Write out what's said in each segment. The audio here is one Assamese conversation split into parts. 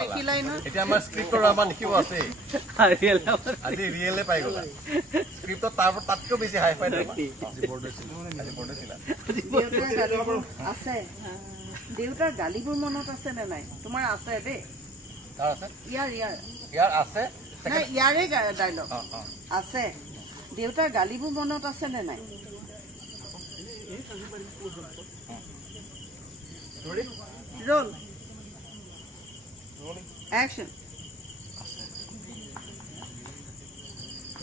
দেখিলাই ন এটা আমাৰ স্ক্ৰিপ্টৰ আমাৰ লিখিব আছে আজি ৰিয়েলে পাই গলা স্ক্ৰিপ্টত তাতকৈ বেছি হাই ফাই আজি বৰ্ডে ছিল আছে দেউতাৰ গালিবোৰ মনত আছে নে নাই তোমাৰ আছে দে তাৰ আছে ইয়াৰ আছে নাই ইয়াৰে ডায়লগ আছে দেউতাৰ গালিবোৰ মনত আছে নে নাই roll action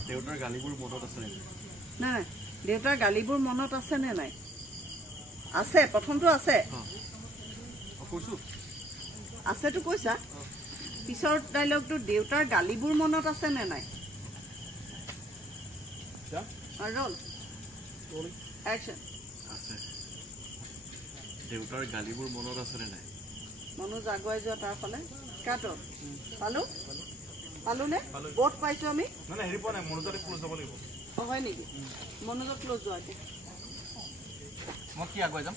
দেউতাৰ গালিবোৰ মনত আছে নাই দেউতাৰ গালিবোৰ মনত আছে নে নাই আছে প্ৰথমটো আছে কৈছো আছেটো কৈছা পিছৰ ডায়লগটো দেউতাৰ গালিবোৰ মনত আছে নে নাই roll action আছে দেউতাৰ গালিবোৰ মনত আছে নে নাই মনোজ আগুৱাই যোৱা তাৰ ফালে কাটো পালো নে বহুত পাইছো আমি না হেৰি পোৱা নাই মনোজতে ক্লোজ হ'ব লাগিব হয় নেকি মনোজত ক্লোজ যোৱা মই কি আগুৱাই যাম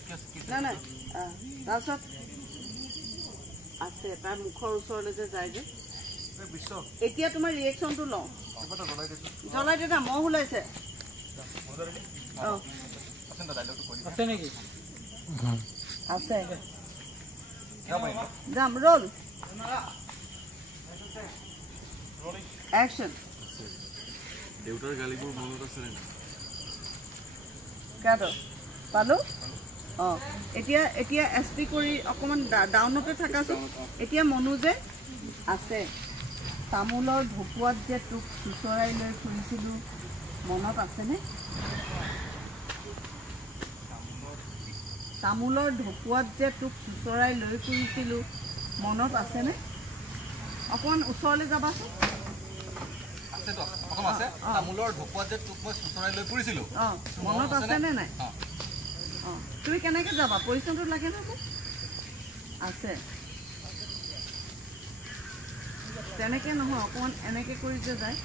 নাই তাৰপিছত আছে তাৰ মুখৰ ওচৰলৈ যে যায় যে এতিয়া তোমাৰ ৰিয়েকশ্যনটো লওঁ জ্বলাই দে না মহ ওলাইছে আছে নেকি আছে যাম roll action দেউতাৰ গালিবোৰ মনত আছে নে কাটো পালো এতিয়া এতিয়া এসপি কৰি অকমান ডাউনতে থাকাছো এতিয়া মনোজে আছে তামোলৰ ঢকুৱাত যে তোক চুচৰাই লৈ ফুৰিছিলো মনত আছে নে তামোলৰ ঢকুৱাত যে তোক চুচৰাই লৈ ফুৰিছিলো মনত আছে নে অকমান ওচৰলৈ যাবাচোন আছে তো প্ৰথম আছে তামোলৰ ঢকুৱাত যে তোক মই চুচৰাই লৈ ফুৰিছিলো মনত আছে নে নাই তুমি কেনেকৈ যাবা পজিশ্যনটো লাগে না আছে তেনেকৈ নহয় অকণমান এনেকৈ কৰি যে যায়